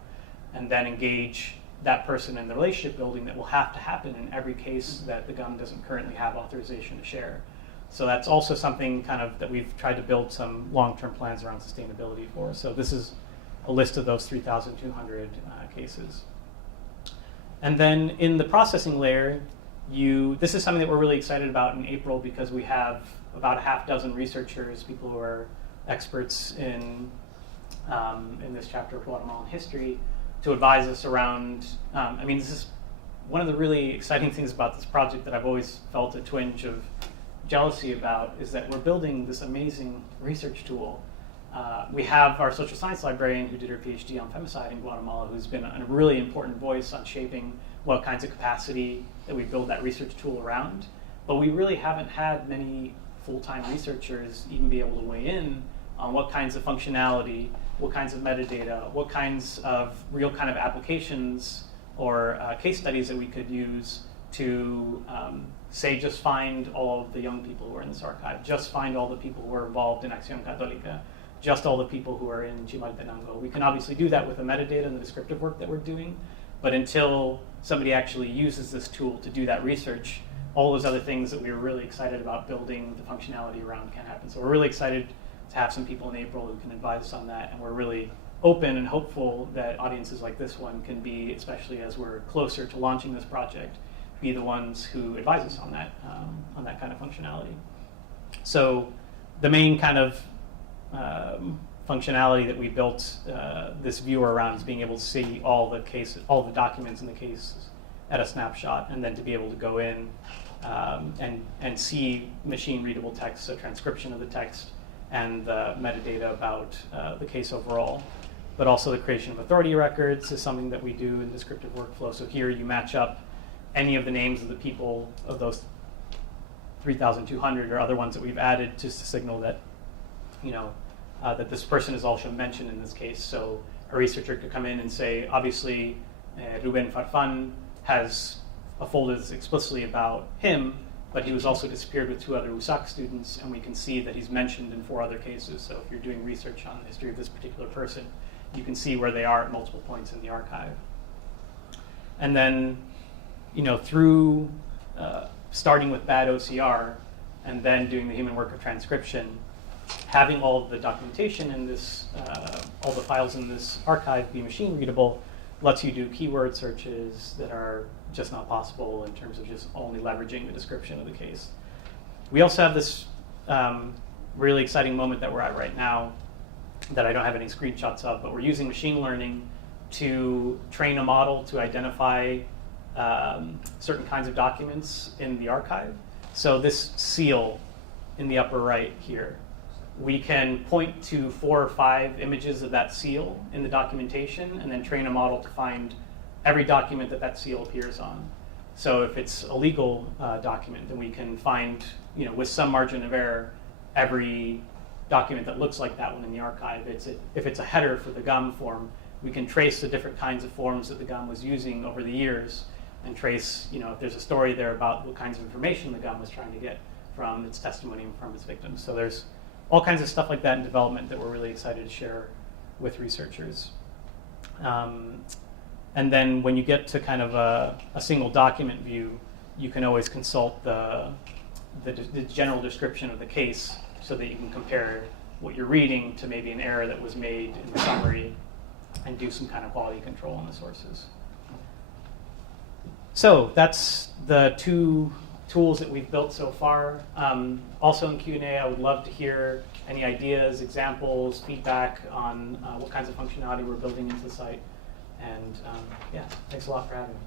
and then engage that person in the relationship building that will have to happen in every case that the GUM doesn't currently have authorization to share. So that's also something kind of that we've tried to build some long-term plans around sustainability for. So this is a list of those 3,200 cases. And then in the processing layer, this is something that we're really excited about in April, because we have about a half dozen researchers, people who are experts in this chapter of Guatemalan history, to advise us around, this is one of the really exciting things about this project that I've always felt a twinge of jealousy about, is that we're building this amazing research tool. We have our social science librarian who did her PhD on femicide in Guatemala, who's been a really important voice on shaping what kinds of capacity that we build that research tool around. But we really haven't had many full-time researchers even be able to weigh in on what kinds of functionality, what kinds of metadata, what kinds of real kind of applications or case studies that we could use to, say, just find all of the young people who are in this archive, just find all the people who are involved in Acción Católica, just all the people who are in Chimaltenango. We can obviously do that with the metadata and the descriptive work that we're doing, but until somebody actually uses this tool to do that research, all those other things that we were really excited about building the functionality around can't happen. So we're really excited to have some people in April who can advise us on that, and we're really open and hopeful that audiences like this one can be, especially as we're closer to launching this project, be the ones who advise us on that kind of functionality. So the main kind of functionality that we built this viewer around is being able to see all the cases, all the documents in the case at a snapshot, and then to be able to go in and see machine readable text, so transcription of the text and the metadata about the case overall. But also the creation of authority records is something that we do in descriptive workflow. So here you match up any of the names of the people of those 3,200 or other ones that we've added, just to signal that, that this person is also mentioned in this case. So a researcher could come in and say, obviously, Ruben Farfan has a folder that's explicitly about him, but he was also disappeared with 2 other USAC students, and we can see that he's mentioned in 4 other cases. So if you're doing research on the history of this particular person, you can see where they are at multiple points in the archive. And then, through starting with bad OCR and then doing the human work of transcription, having all of the documentation in this, all the files in this archive be machine readable lets you do keyword searches that are just not possible in terms of just only leveraging the description of the case. We also have this really exciting moment that we're at right now that I don't have any screenshots of, but we're using machine learning to train a model to identify certain kinds of documents in the archive. So this seal in the upper right here, we can point to 4 or 5 images of that seal in the documentation and then train a model to find every document that seal appears on. So if it's a legal document, then we can find, with some margin of error, every document that looks like that one in the archive. If it's a header for the GUM form, we can trace the different kinds of forms that the GUM was using over the years and trace, if there's a story there about what kinds of information the GUM was trying to get from its testimony and from its victims. So there's all kinds of stuff like that in development that we're really excited to share with researchers. And then when you get to kind of a single document view, you can always consult the general description of the case so that you can compare what you're reading to maybe an error that was made in the summary and do some kind of quality control on the sources. So that's the two tools that we've built so far. Also in Q&A, I would love to hear any ideas, examples, feedback on what kinds of functionality we're building into the site. And yeah, thanks a lot for having me.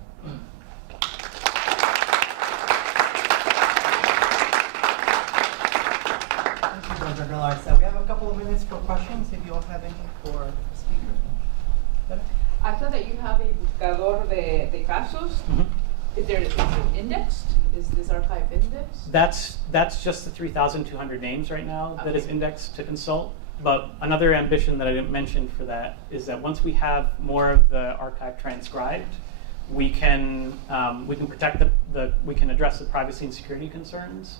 Thank you, Dr. Galarza. We have a couple of minutes for questions if you all have any for the speaker. I saw that you have a buscador de casos. Is it indexed? Is this archive indexed? That's just the 3,200 names right now that is Okay. indexed to consult. But another ambition that I didn't mention for that is that once we have more of the archive transcribed, we can protect we can address the privacy and security concerns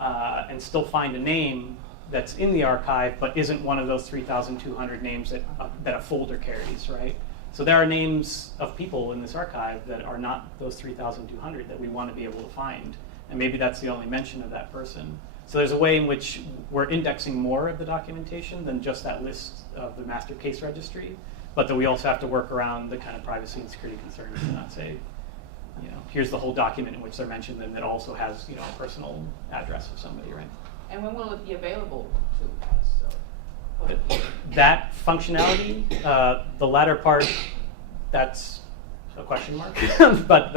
and still find a name that's in the archive but isn't one of those 3,200 names that a folder carries, right? So there are names of people in this archive that are not those 3,200 that we want to be able to find. And maybe that's the only mention of that person. So there's a way in which we're indexing more of the documentation than just that list of the master case registry, but that we also have to work around the kind of privacy and security concerns and not say, here's the whole document in which they're mentioned and that also has, a personal address of somebody, right? And when will it be available to us? That functionality, the latter part, that's a question mark, but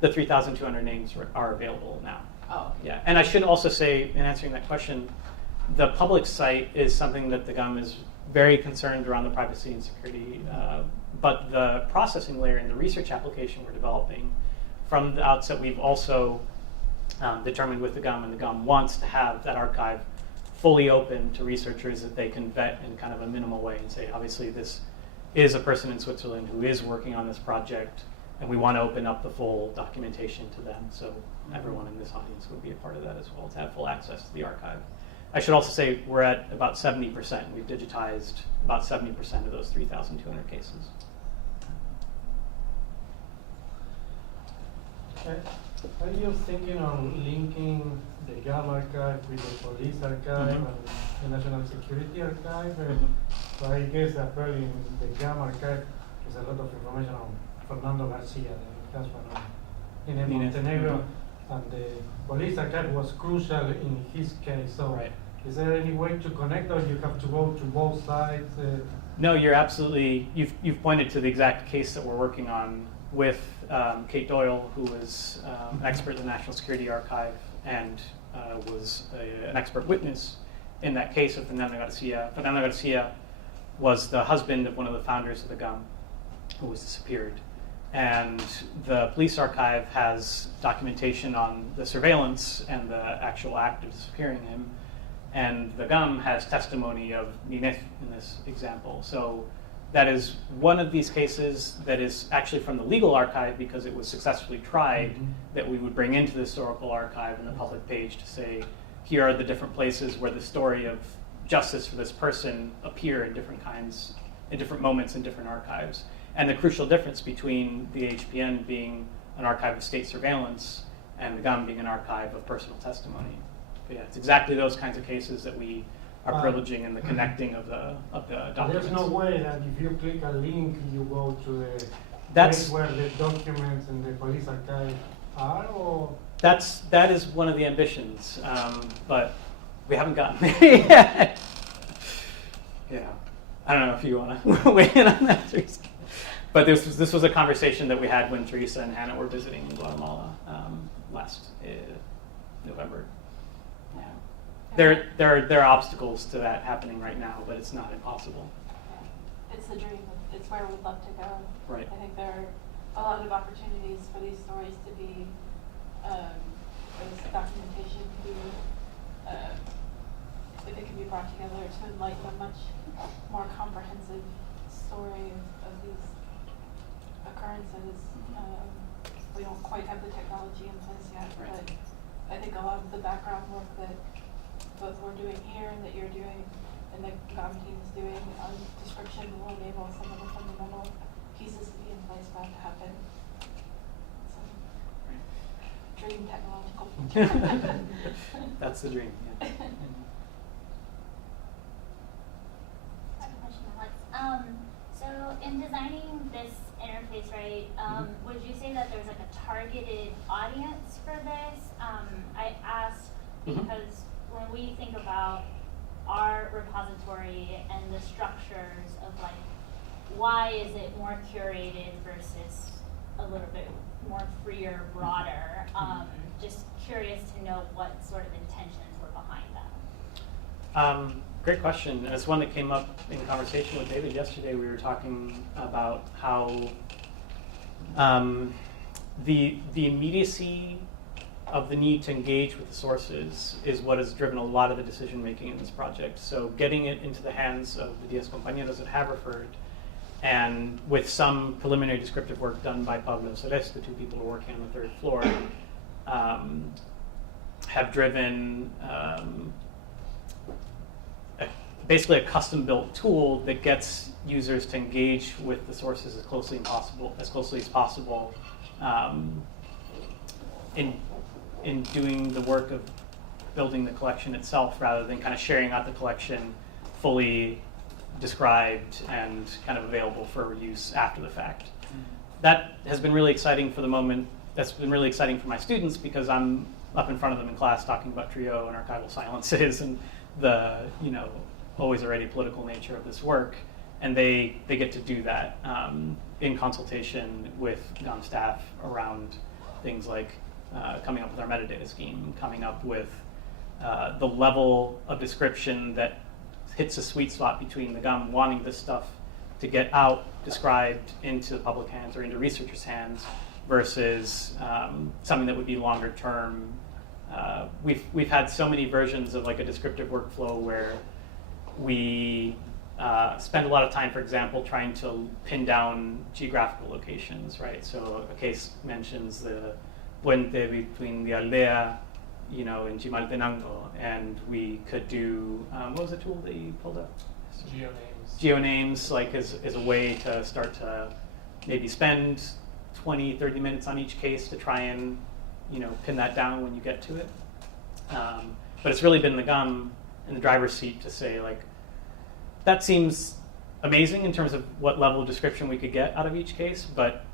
the 3,200 names are available now. Oh. Yeah, and I should also say, in answering that question, the public site is something that the GUM is very concerned around the privacy and security, but the processing layer and the research application we're developing, from the outset we've also determined with the GUM, and the GUM wants to have that archive fully open to researchers that they can vet in kind of a minimal way and say, obviously this is a person in Switzerland who is working on this project, and we want to open up the full documentation to them, so everyone in this audience would be a part of that as well, to have full access to the archive. I should also say we're at about 70%. We've digitized about 70% of those 3,200 cases. Are you thinking on linking the GAM archive with the police archive and the National Security Archive? So I guess that probably in the GAM archive is a lot of information on Fernando Garcia, the husband in Montenegro, and the police archive was crucial in his case. So is there any way to connect, or you have to go to both sides? No, you're absolutely, you've pointed to the exact case that we're working on with Kate Doyle, who is an expert in the National Security Archive and was an expert witness in that case of Fernando Garcia. Fernando Garcia was the husband of one of the founders of the GUM who was disappeared. And the police archive has documentation on the surveillance and the actual act of disappearing him. And the GUM has testimony of Nineth in this example. So that is one of these cases that is actually from the legal archive because it was successfully tried that we would bring into the historical archive and the public page to say, here are the different places where the story of justice for this person appear in different kinds, in different moments in different archives. And the crucial difference between the HPN being an archive of state surveillance and the GUM being an archive of personal testimony. But yeah, it's exactly those kinds of cases that we are privileging and the connecting of the documents. There's no way that if you click a link, you go to the place where the documents in the police archive are, or? That is one of the ambitions, but we haven't gotten there yet. Yeah, I don't know if you want to weigh in on that, Teresa. But this was a conversation that we had when Teresa and Hannah were visiting in Guatemala last November. Yeah. There are obstacles to that happening right now, but it's not impossible. It's the dream. It's where we'd love to go. Right. I think there are a lot of opportunities for these stories to be, for this documentation to be, if it can be brought together to enlighten a much more comprehensive story of these occurrences. We don't quite have the technology in place yet, but I think a lot of the background work that both we're doing here and that you're doing and the GOM team is doing on description will enable some of the fundamental pieces to be in place for that to happen. Some dream technological future. That's the dream, yeah. would you say that there's like a targeted audience for this? I ask because when we think about our repository and the structures of like, why is it more curated versus a little bit more freer, broader? Just curious to know what sort of intentions were behind that. Great question. It's one that came up in conversation with David yesterday. We were talking about how the immediacy of the need to engage with the sources is what has driven a lot of the decision making in this project. So getting it into the hands of the 10 compañeros at Haverford, and with some preliminary descriptive work done by Pablo and Celeste, the two people who are working on the third floor, have driven basically a custom-built tool that gets users to engage with the sources as closely as possible, in doing the work of building the collection itself, rather than kind of sharing out the collection fully described and kind of available for use after the fact. That has been really exciting for the moment. That's been really exciting for my students because I'm up in front of them in class talking about trio and archival silences and the, always already political nature of this work. And they get to do that in consultation with GUM staff around things like coming up with our metadata scheme, coming up with the level of description that hits a sweet spot between the GUM wanting this stuff to get out, described into the public hands or into researchers' hands, versus something that would be longer term. We've had so many versions of like a descriptive workflow where we spend a lot of time, for example, trying to pin down geographical locations, right? So a case mentions the puente between the aldea, in Chimaltenango, and we could do, what was the tool that you pulled up? Geonames, like as a way to start to maybe spend 20, 30 minutes on each case to try and, pin that down when you get to it. But it's really been the GUM in the driver's seat to say, like, that seems amazing in terms of what level of description we could get out of each case, but,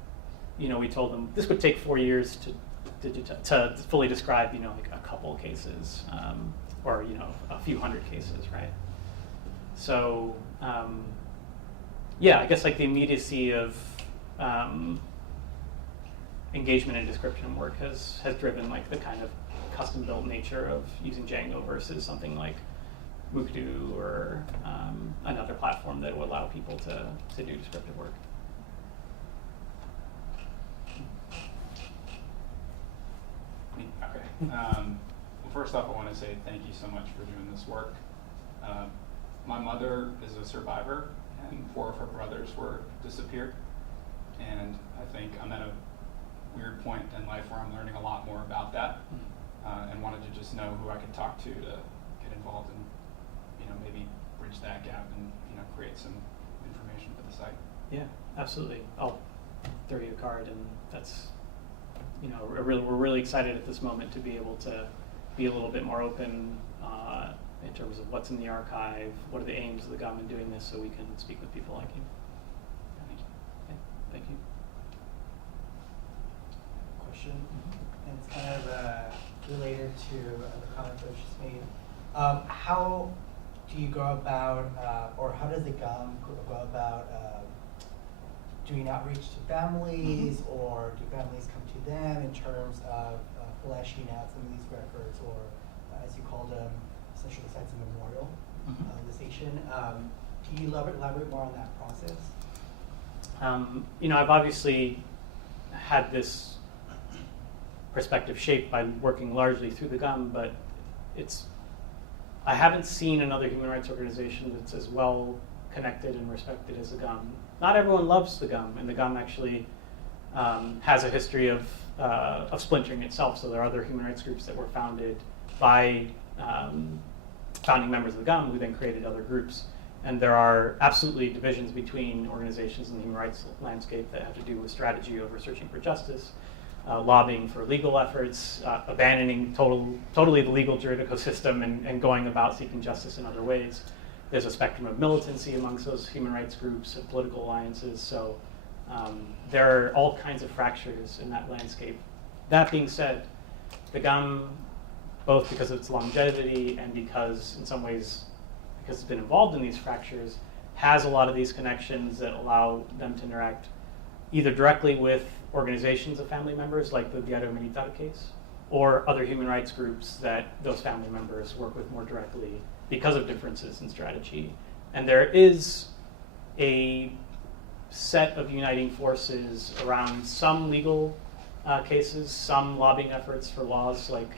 we told them this would take 4 years to fully describe, like a couple cases, or, a few hundred cases, right? So, I guess like the immediacy of engagement and description work has driven like the kind of custom-built nature of using Django versus something like Wookdo or another platform that will allow people to do descriptive work. Okay. Well, first off, I want to say thank you so much for doing this work. My mother is a survivor, and 4 of her brothers were disappeared. And I think I'm at a weird point in life where I'm learning a lot more about that, and wanted to just know who I could talk to get involved and maybe bridge that gap and create some information for the site. Yeah, absolutely. I'll throw you a card, and that's we're really excited at this moment to be able to be a little bit more open in terms of what's in the archive, what are the aims of the GUM in doing this, so we can speak with people like you. Thank you. Okay, thank you. Question, and it's kind of related to the comment that was just made. How do you go about, or how does the GUM go about doing outreach to families, or do families come to them in terms of fleshing out some of these records, or as you called them, essentially the sites of memorialization? Do you elaborate more on that process? I've obviously had this perspective shaped by working largely through the GUM, but I haven't seen another human rights organization that's as well connected and respected as the GUM. Not everyone loves the GUM, and the GUM actually has a history of splintering itself. So there are other human rights groups that were founded by founding members of the GUM who then created other groups. And there are absolutely divisions between organizations in the human rights landscape that have to do with strategy over searching for justice, lobbying for legal efforts, abandoning totally the legal juridical system and going about seeking justice in other ways. There's a spectrum of militancy amongst those human rights groups and political alliances. So There are all kinds of fractures in that landscape. That being said, the GAM, both because of its longevity and because, in some ways, because it's been involved in these fractures, has a lot of these connections that allow them to interact either directly with organizations of family members, like the Diario Militar case, or other human rights groups that those family members work with more directly because of differences in strategy. And there is a set of uniting forces around some legal cases, some lobbying efforts for laws, like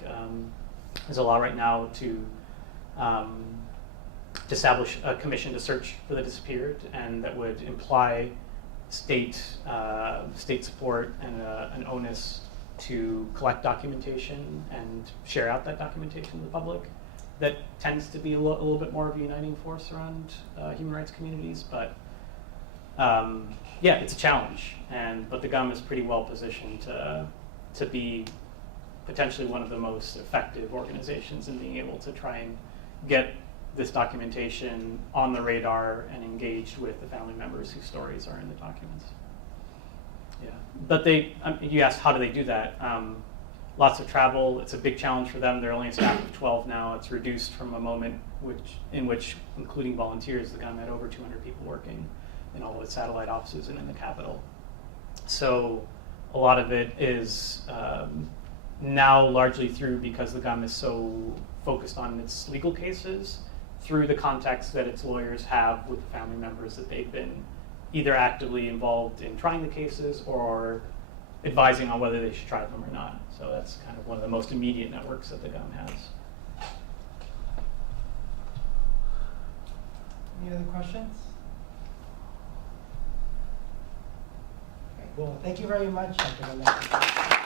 there's a law right now to establish a commission to search for the disappeared, and that would imply state support and an onus to collect documentation and share out that documentation to the public. That tends to be a little bit more of a uniting force around human rights communities, but yeah, it's a challenge. But the GUM is pretty well positioned to be potentially one of the most effective organizations in being able to try and get this documentation on the radar and engaged with the family members whose stories are in the documents. Yeah, but you asked how do they do that? Lots of travel. It's a big challenge for them. They're only a staff of 12 now. It's reduced from a moment in which, including volunteers, the GUM had over 200 people working in all of its satellite offices and in the capital. So a lot of it is now largely through, because the GUM is so focused on its legal cases, through the context that its lawyers have with the family members that they've been either actively involved in trying the cases or advising on whether they should try them or not. So that's kind of one of the most immediate networks that the GUM has. Any other questions? Okay, well, thank you very much, Dr. Galarza.